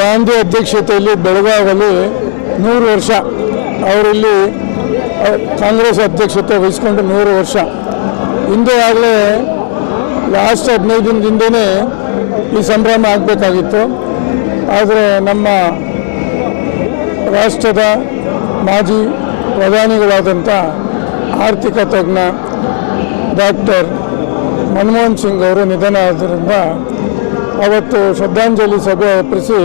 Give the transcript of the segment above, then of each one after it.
ಗಾಂಧಿ ಅಧ್ಯಕ್ಷತೆಯಲ್ಲಿ ಬೆಳಗಾವಲ್ಲಿ ನೂರು ವರ್ಷ ಅವರಿಲ್ಲಿ ಕಾಂಗ್ರೆಸ್ ಅಧ್ಯಕ್ಷತೆ ವಹಿಸ್ಕೊಂಡು ನೂರು ವರ್ಷ. ಹಿಂದೆ ಆಗಲೇ ಲಾಸ್ಟ್ ಹದಿನೈದು ದಿನದಿಂದನೇ ಈ ಸಂಭ್ರಮ ಆಗಬೇಕಾಗಿತ್ತು. ಆದರೆ ನಮ್ಮ ರಾಷ್ಟ್ರದ ಮಾಜಿ ಪ್ರಧಾನಿಗಳಾದಂಥ ಆರ್ಥಿಕ ತಜ್ಞ ಡಾಕ್ಟರ್ ಮನಮೋಹನ್ ಸಿಂಗ್ ಅವರು ನಿಧನ ಆದ್ದರಿಂದ ಅವತ್ತು ಶ್ರದ್ಧಾಂಜಲಿ ಸಭೆ ಒಪ್ಪಿಸಿ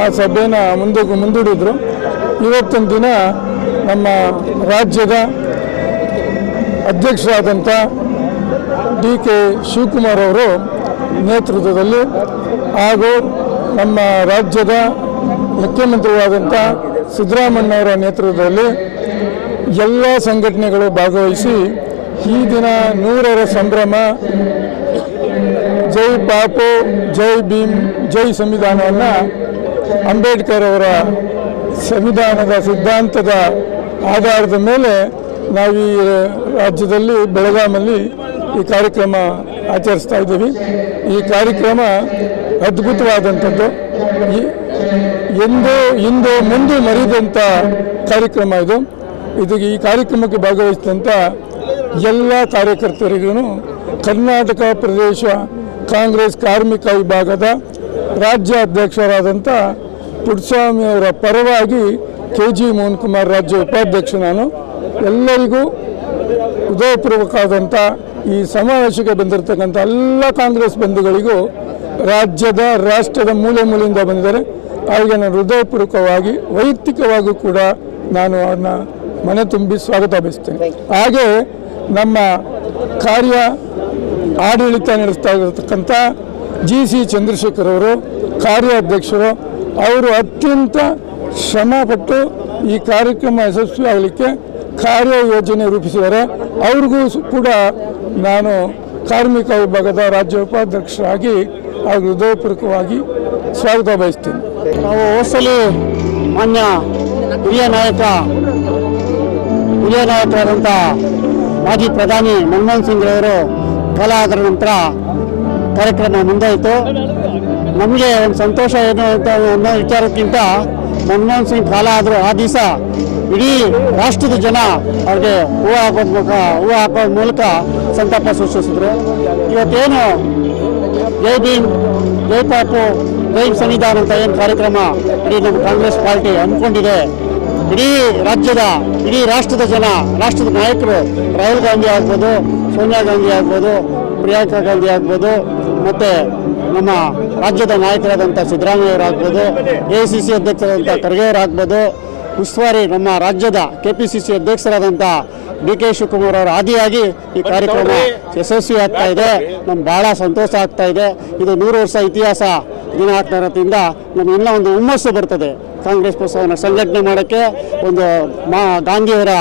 ಆ ಸಭೆನ ಮುಂದೆ ಮುಂದೂಡಿದರು. ಇವತ್ತಿನ ದಿನ ನಮ್ಮ ರಾಜ್ಯದ ಅಧ್ಯಕ್ಷರಾದಂಥ ಡಿ ಕೆ ಶಿವಕುಮಾರ್ ಅವರು ನೇತೃತ್ವದಲ್ಲಿ ಹಾಗೂ ನಮ್ಮ ರಾಜ್ಯದ ಮುಖ್ಯಮಂತ್ರಿಯಾದಂಥ ಸಿದ್ದರಾಮಣ್ಣವರ ನೇತೃತ್ವದಲ್ಲಿ ಎಲ್ಲ ಸಂಘಟನೆಗಳು ಭಾಗವಹಿಸಿ ಈ ದಿನ ನೂರರ ಸಂಭ್ರಮ ಜೈ ಬಾಪು, ಜೈ ಭೀಮ್, ಜೈ ಸಂವಿಧಾನವನ್ನು ಅಂಬೇಡ್ಕರ್ ಅವರ ಸಂವಿಧಾನದ ಸಿದ್ಧಾಂತದ ಆಧಾರದ ಮೇಲೆ ನಾವು ಈ ರಾಜ್ಯದಲ್ಲಿ ಬೆಳಗಾಮಲ್ಲಿ ಈ ಕಾರ್ಯಕ್ರಮ ಆಚರಿಸ್ತಾ ಇದ್ದೀವಿ. ಈ ಕಾರ್ಯಕ್ರಮ ಅದ್ಭುತವಾದಂಥದ್ದು. ಎಂದು, ಇಂದು ಮುಂದೆ ಮರಿದಂಥ ಕಾರ್ಯಕ್ರಮ ಇದು. ಇದು ಈ ಕಾರ್ಯಕ್ರಮಕ್ಕೆ ಭಾಗವಹಿಸಿದಂಥ ಎಲ್ಲ ಕಾರ್ಯಕರ್ತರಿಗೂ ಕರ್ನಾಟಕ ಪ್ರದೇಶ ಕಾಂಗ್ರೆಸ್ ಕಾರ್ಮಿಕ ವಿಭಾಗದ ರಾಜ್ಯ ಅಧ್ಯಕ್ಷರಾದಂಥ ಪುಟ್ಟಸ್ವಾಮಿ ಅವರ ಪರವಾಗಿ ಕೆ ಜಿ ಮೋಹನ್ ಕುಮಾರ್ ರಾಜ್ಯ ಉಪಾಧ್ಯಕ್ಷ ನಾನು. ಎಲ್ಲರಿಗೂ ಹೃದಯಪೂರ್ವಕವಾದಂಥ ಈ ಸಮಾವೇಶಕ್ಕೆ ಬಂದಿರತಕ್ಕಂಥ ಎಲ್ಲ ಕಾಂಗ್ರೆಸ್ ಬಂಧುಗಳಿಗೂ ರಾಜ್ಯದ ರಾಷ್ಟ್ರದ ಮೂಲೆ ಮೂಲೆಯಿಂದ ಬಂದಿದ್ದಾರೆ. ಅವರಿಗೆ ನಾನು ಹೃದಯಪೂರ್ವಕವಾಗಿ ವೈಯಕ್ತಿಕವಾಗೂ ಕೂಡ ನಾನು ಅವ್ರನ್ನ ಮನೆ ತುಂಬಿ ಸ್ವಾಗತ ಬಯಸ್ತೇನೆ ಹಾಗೆ ನಮ್ಮ ಕಾರ್ಯ ಆಡಳಿತ ನಡೆಸ್ತಾ ಇರತಕ್ಕಂಥ ಜಿ ಸಿ ಚಂದ್ರಶೇಖರ್ ಅವರು, ಕಾರ್ಯಾಧ್ಯಕ್ಷರು, ಅವರು ಅತ್ಯಂತ ಶ್ರಮಪಟ್ಟು ಈ ಕಾರ್ಯಕ್ರಮ ಯಶಸ್ವಿ ಆಗಲಿಕ್ಕೆ ಕಾರ್ಯಯೋಜನೆ ರೂಪಿಸಿದ್ದಾರೆ. ಅವ್ರಿಗೂ ಕೂಡ ನಾನು ಕಾರ್ಮಿಕ ವಿಭಾಗದ ರಾಜ್ಯ ಉಪಾಧ್ಯಕ್ಷರಾಗಿ ಹಾಗೂ ಹೃದಯಪೂರ್ವಕವಾಗಿ ಸ್ವಾಗತ ಬಯಸ್ತೀನಿ. ನಾವು ಹೋಸಲಿ ಮಾನ್ಯ ಹಿರಿಯ ನಾಯಕ, ಹಿರಿಯ ನಾಯಕರಾದಂಥ ಮಾಜಿ ಪ್ರಧಾನಿ ಮನಮೋಹನ್ ಸಿಂಗ್ ಅವರು ಕಾಲ ಆದ ನಂತರ ಕಾರ್ಯಕ್ರಮ ಮುಂದಾಯಿತು. ನಮಗೆ ಒಂದು ಸಂತೋಷ ಏನು ಅಂತ ಅನ್ನೋ ವಿಚಾರಕ್ಕಿಂತ ಮನಮೋಹನ್ ಸಿಂಗ್ ಕಾಲ ಆದರೂ ಆ ದಿವಸ ಇಡೀ ರಾಷ್ಟ್ರದ ಜನ ಅವ್ರಿಗೆ ಹೂವು ಹಾಕೋದ್ ಮೂಲಕ ಹೂವು ಹಾಕೋ ಮೂಲಕ ಸಂತಾಪ ಸೂಚಿಸಿದ್ರು. ಇವತ್ತೇನು ಜೈ ಭೀಮ್, ಜೈ ಪಾಪು, ಜೈ ಸಂವಿಧಾನ ಅಂತ ಏನು ಕಾರ್ಯಕ್ರಮ ಇಡೀ ನಮ್ಮ ಕಾಂಗ್ರೆಸ್ ಪಾರ್ಟಿ ಅಂದ್ಕೊಂಡಿದೆ ಇಡೀ ರಾಜ್ಯದ, ಇಡೀ ರಾಷ್ಟ್ರದ ಜನ, ರಾಷ್ಟ್ರದ ನಾಯಕರು ರಾಹುಲ್ ಗಾಂಧಿ ಆಗ್ಬೋದು ಸೋನಿಯಾ ಗಾಂಧಿ ಆಗ್ಬೋದು, ಪ್ರಿಯಾಂಕಾ ಗಾಂಧಿ ಆಗ್ಬೋದು, ಮತ್ತು ನಮ್ಮ ರಾಜ್ಯದ ನಾಯಕರಾದಂಥ ಸಿದ್ದರಾಮಯ್ಯ ಆಗ್ಬೋದು, ಎ ಸಿ ಸಿ ಅಧ್ಯಕ್ಷರಾದಂಥ ಖರ್ಗೆ ಅವರು ಆಗ್ಬೋದು, ಉಸ್ತುವಾರಿ ನಮ್ಮ ರಾಜ್ಯದ ಕೆ ಪಿ ಸಿ ಸಿ ಅಧ್ಯಕ್ಷರಾದಂಥ ಡಿ ಕೆ ಶಿವಕುಮಾರ್ ಅವರ ಆದಿಯಾಗಿ ಈ ಕಾರ್ಯಕ್ರಮ ಯಶಸ್ವಿ ಆಗ್ತಾ ಇದೆ. ನಮ್ಗೆ ಭಾಳ ಸಂತೋಷ ಆಗ್ತಾ ಇದೆ. ಇದು ನೂರು ವರ್ಷ ಇತಿಹಾಸ ದಿನ ಆಗ್ತಾ ಇರೋದ್ರಿಂದ ನಮ್ಗೆ ಇನ್ನೂ ಒಂದು ಹುಮ್ಮಸ್ಸು ಬರ್ತದೆ. ಕಾಂಗ್ರೆಸ್ ಪಕ್ಷವನ್ನು ಸಂಘಟನೆ ಮಾಡೋಕ್ಕೆ ಒಂದು ಮಾ ಗಾಂಧಿಯವರ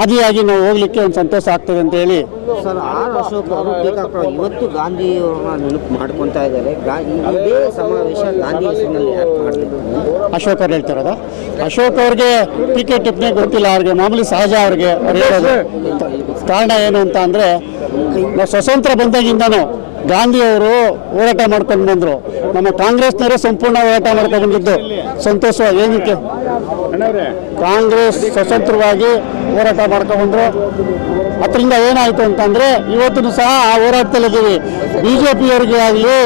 ಆದಿಯಾಗಿ ನಾವು ಹೋಗ್ಲಿಕ್ಕೆ ಒಂದು ಸಂತೋಷ ಆಗ್ತದೆ ಅಂತ ಹೇಳಿ. ಸರ್ ಆರ್ ಅಶೋಕ್ ಅವರು ಇವತ್ತು ಗಾಂಧಿ ನೆನಪು ಮಾಡ್ಕೊತಾ ಇದ್ದಾರೆ. ಗಾ ಈ- ಇದೇ ಸಮಾವೇಶ ಗಾಂಧಿ ಹೆಸರಿನಲ್ಲಿ ಯಾಕೆ ಅಶೋಕ್ ಅವ್ರು ಹೇಳ್ತಾರದ ಅಶೋಕ್ ಅವ್ರಿಗೆ ಟಿಕೆಟ್ ಟಿಪ್ಪಣಿ ಗೊತ್ತಿಲ್ಲ. ಅವ್ರಿಗೆ ಮಾಮೂಲಿ ಸಹಜ ಅವ್ರಿಗೆ ಅವ್ರು ಹೇಳೋದು. ಕಾರಣ ಏನು ಅಂತ ಅಂದರೆ ನಾವು ಸ್ವತಂತ್ರ ಬಂದಾಗಿಂದನೂ ಗಾಂಧಿಯವರು ಹೋರಾಟ ಮಾಡ್ಕೊಂಡು ಬಂದರು. ನಮ್ಮ ಕಾಂಗ್ರೆಸ್ನವರು ಸಂಪೂರ್ಣ ಹೋರಾಟ ಮಾಡ್ಕೊಂಡು ಬಂದಿದ್ದು. ಸಂತೋಷ, ಏನಕ್ಕೆ? ಕಾಂಗ್ರೆಸ್ ಸ್ವತಂತ್ರವಾಗಿ ಹೋರಾಟ ಮಾಡ್ಕೊಂಡು ಬಂದರು. ಅದರಿಂದ ಏನಾಯಿತು ಅಂತಂದರೆ, ಇವತ್ತು ಸಹ ಆ ಹೋರಾಟದಲ್ಲಿದ್ದೀವಿ. ಬಿ ಜೆ ಪಿಯವರಿಗೆ ಆಗಲಿ,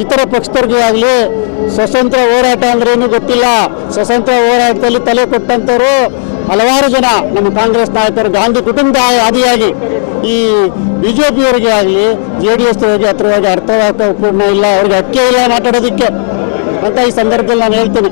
ಇತರ ಪಕ್ಷದವ್ರಿಗೆ ಆಗಲಿ, ಸ್ವತಂತ್ರ ಹೋರಾಟ ಅಂದ್ರೇನು ಗೊತ್ತಿಲ್ಲ. ಸ್ವತಂತ್ರ ಹೋರಾಟದಲ್ಲಿ ತಲೆ ಕೊಟ್ಟಂಥವ್ರು ಹಲವಾರು ಜನ ನಮ್ಮ ಕಾಂಗ್ರೆಸ್ ನಾಯಕರು ಗಾಂಧಿ ಕುಟುಂಬದ ಆದಿಯಾಗಿ ಈ ಬಿ ಜೆ ಪಿಯವರಿಗೆ ಆಗಲಿ, ಜೆ ಡಿ ಎಸ್ ಹೋಗಿ ಹತ್ರವಾಗಿ ಅರ್ಥವಾಗ್ತಾ ಪೂರ್ಣ ಇಲ್ಲ, ಅವ್ರಿಗೆ ಹಕ್ಕೇ ಇಲ್ಲ ಮಾತಾಡೋದಕ್ಕೆ ಅಂತ ಈ ಸಂದರ್ಭದಲ್ಲಿ ನಾನು ಹೇಳ್ತೀನಿ.